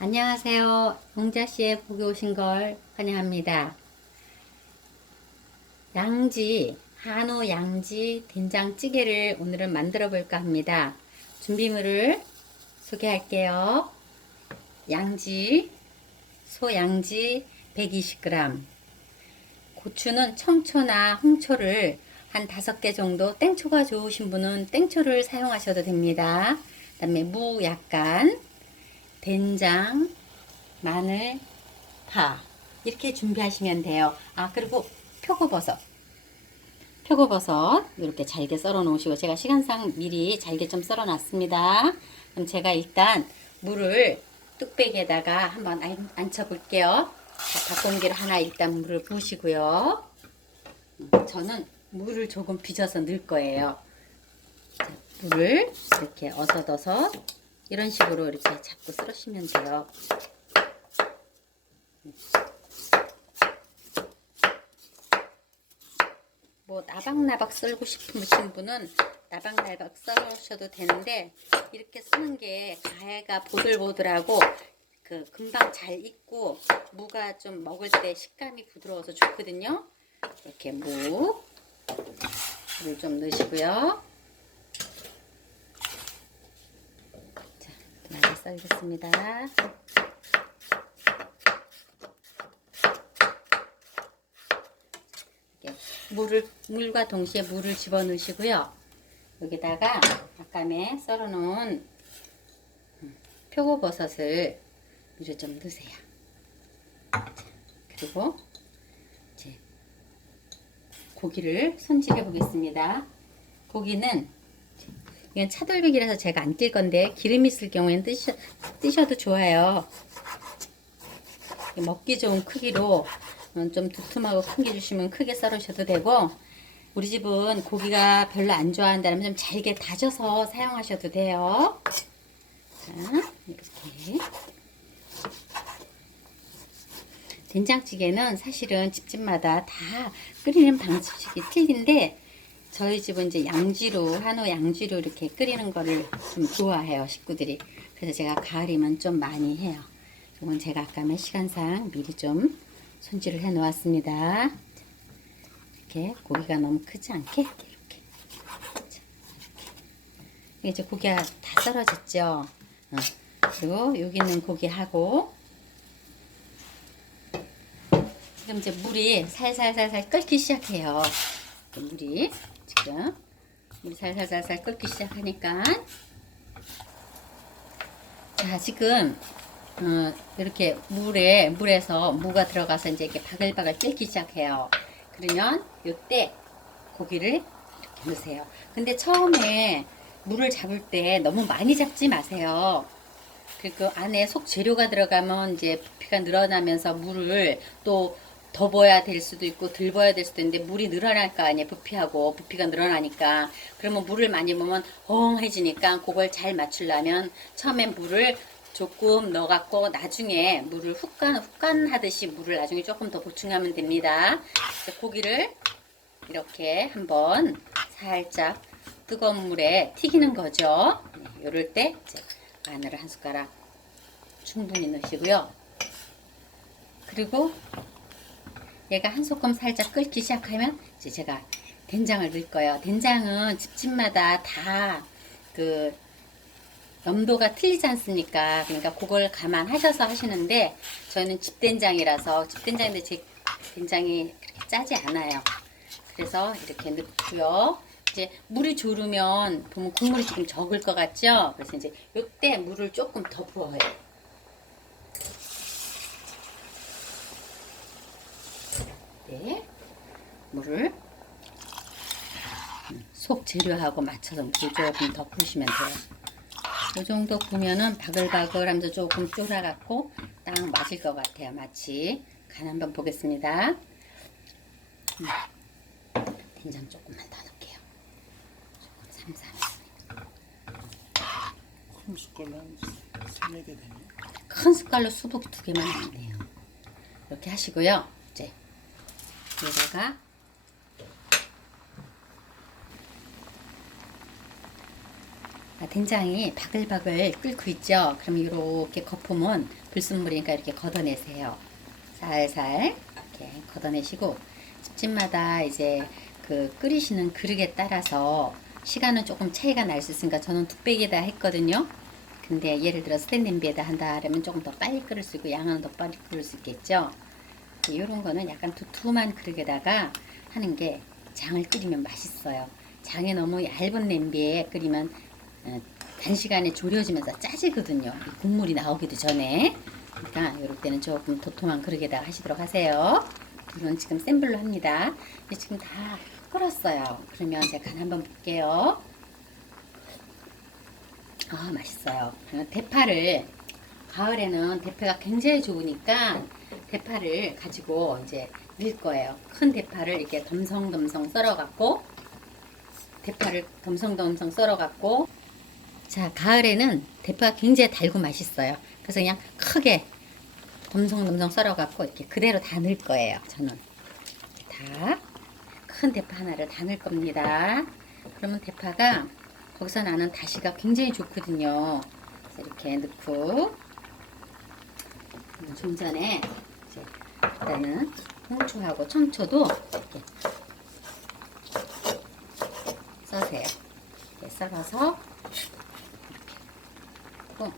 안녕하세요. 용자씨의 보기 오신 걸 환영합니다. 양지, 한우 양지 된장찌개를 오늘은 만들어 볼까 합니다. 준비물을 소개할게요. 양지, 소양지 120g, 고추는 청초나 홍초를 한 5개 정도 땡초가 좋으신 분은 땡초를 사용하셔도 됩니다. 그 다음에 무 약간, 된장, 마늘, 파 이렇게 준비하시면 돼요. 아 그리고 표고버섯 표고버섯 이렇게 잘게 썰어 놓으시고 제가 시간상 미리 잘게 좀 썰어 놨습니다. 그럼 제가 일단 물을 뚝배기에다가 한번 안- 앉혀 볼게요. 닭공기를 하나 일단 물을 부으시고요. 음, 저는 물을 조금 빚어서 넣을 거예요. 자, 물을 이렇게 어서더서 이런 식으로 이렇게 잡고 썰으시면 돼요. 뭐 나박나박 썰고 싶으신 분은 나박나박 썰으셔도 되는데 이렇게 쓰는 게 가해가 보들보들하고 그 금방 잘 익고 무가 좀 먹을 때 식감이 부드러워서 좋거든요. 이렇게 무 물을 좀 넣으시고요. 자, 많이 썰겠습니다. 물을 물과 동시에 물을 집어 넣으시고요. 여기다가 아까에 썰어 놓은 음, 표고버섯을 위로 좀 넣으세요. 자, 그리고 이제 고기를 손질해 보겠습니다. 고기는 이건 차돌백이라서 제가 안뛸 건데 기름 있을 경우에는 뜨셔, 뜨셔도 좋아요. 먹기 좋은 크기로 어, 좀 두툼하고 큰 게 주시면 크게 썰으셔도 되고 우리 집은 고기가 별로 안 좋아한다면 좀 잘게 다져서 사용하셔도 돼요. 자, 이렇게 된장찌개는 사실은 집집마다 다 끓이는 방식이 틀린데 저희 집은 이제 양지로 한우 양지로 이렇게 끓이는 거를 좀 좋아해요 식구들이. 그래서 제가 가을이면 좀 많이 해요. 이건 제가 아까 시간상 미리 좀 손질을 해 놓았습니다. 이렇게 고기가 너무 크지 않게 이렇게. 이제 고기가 다 썰어졌죠? 어. 그리고 여기 있는 고기하고 지금 이제 물이 살살살살 끓기 시작해요. 물이 지금 살살살살 끓기 시작하니까 자 지금 어, 이렇게 물에 물에서 무가 들어가서 이제 이렇게 바글바글 끓기 시작해요. 그러면 이때 고기를 이렇게 넣으세요. 근데 처음에 물을 잡을 때 너무 많이 잡지 마세요. 그 안에 속 재료가 들어가면 이제 부피가 늘어나면서 물을 또 더 부어야 될 수도 있고 덜 부어야 될 수도 있는데 물이 늘어날 거 아니에요 부피하고. 부피가 늘어나니까. 그러면 물을 많이 부으면 엉해지니까 그걸 잘 맞추려면 처음에 물을 조금 넣어갖고 나중에 물을 훅간 훅간 하듯이 물을 나중에 조금 더 보충하면 됩니다. 고기를 이렇게 한번 살짝 뜨거운 물에 튀기는 거죠. 네, 이럴 때 이제 마늘을 한 숟가락 충분히 넣으시고요. 그리고 얘가 한 소끔 살짝 끓기 시작하면 이제 제가 된장을 넣을 거예요. 된장은 집집마다 다 그 염도가 틀리지 않습니까? 그러니까 그걸 감안하셔서 하시는데 저는 집된장이라서 집된장인데 제 된장이 그렇게 짜지 않아요. 그래서 이렇게 넣고요. 이제 물이 졸으면 보면 국물이 조금 적을 것 같죠? 그래서 이제 이때 물을 조금 더 부어요. 네, 물을 속 재료하고 맞춰서 물을 조금 더 부으시면 돼요. 이 정도 보면은 바글바글 하면서 조금 쫄아갖고 딱 맞을 것 같아요. 마치 간 한번 보겠습니다. 음, 된장 조금만 더 넣을게요. 조금 삼삼. 큰 숟갈로 한 세네 개 되네. 큰 숟갈로 수북 두 개만 하면 돼요. 이렇게 하시고요. 이제 여기다가 된장이 바글바글 끓고 있죠. 그럼 이렇게 거품은 불순물이니까 이렇게 걷어내세요. 살살 이렇게 걷어내시고 집집마다 이제 그 끓이시는 그릇에 따라서 시간은 조금 차이가 날 수 있으니까 저는 뚝배기에다 했거든요. 근데 예를 들어 스탠 냄비에다 한다 그러면 조금 더 빨리 끓일 수 있고 양은 더 빨리 끓일 수 있겠죠. 이런 거는 약간 두툼한 그릇에다가 하는 게 장을 끓이면 맛있어요. 장에 너무 얇은 냄비에 끓이면 어, 단시간에 졸여지면서 짜지거든요. 이 국물이 나오기도 전에. 그러니까 이럴 때는 조금 도톰한 그릇에다가 하시도록 하세요. 이건 지금 센 불로 합니다. 지금 다 끓었어요. 그러면 제가 간 한번 볼게요. 아 맛있어요. 어, 대파를 가을에는 대파가 굉장히 좋으니까 대파를 가지고 이제 넣을 거예요. 큰 대파를 이렇게 덤성덤성 썰어갖고 대파를 덤성덤성 썰어갖고 자 가을에는 대파가 굉장히 달고 맛있어요. 그래서 그냥 크게 덤성덤성 썰어갖고 이렇게 그대로 다 넣을 거예요. 저는 다 큰 대파 하나를 다 넣을 겁니다. 그러면 대파가 거기서 나는 다시가 굉장히 좋거든요. 이렇게 넣고 좀 전에 일단은 홍초하고 청초도 이렇게 써세요. 이렇게 썰어서 이렇게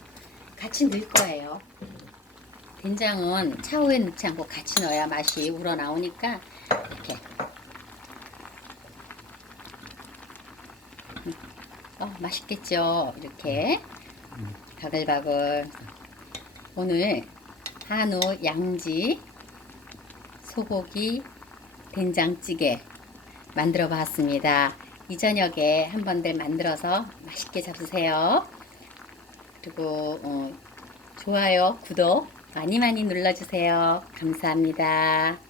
같이 넣을 거예요. 된장은 차후에 넣지 않고 같이 넣어야 맛이 우러나오니까 이렇게 어, 맛있겠죠? 이렇게 바글바글 오늘 한우 양지 소고기 된장찌개 만들어 봤습니다. 이 저녁에 한 번들 만들어서 맛있게 잡수세요. 그리고 어, 좋아요, 구독 많이 많이 눌러주세요. 감사합니다.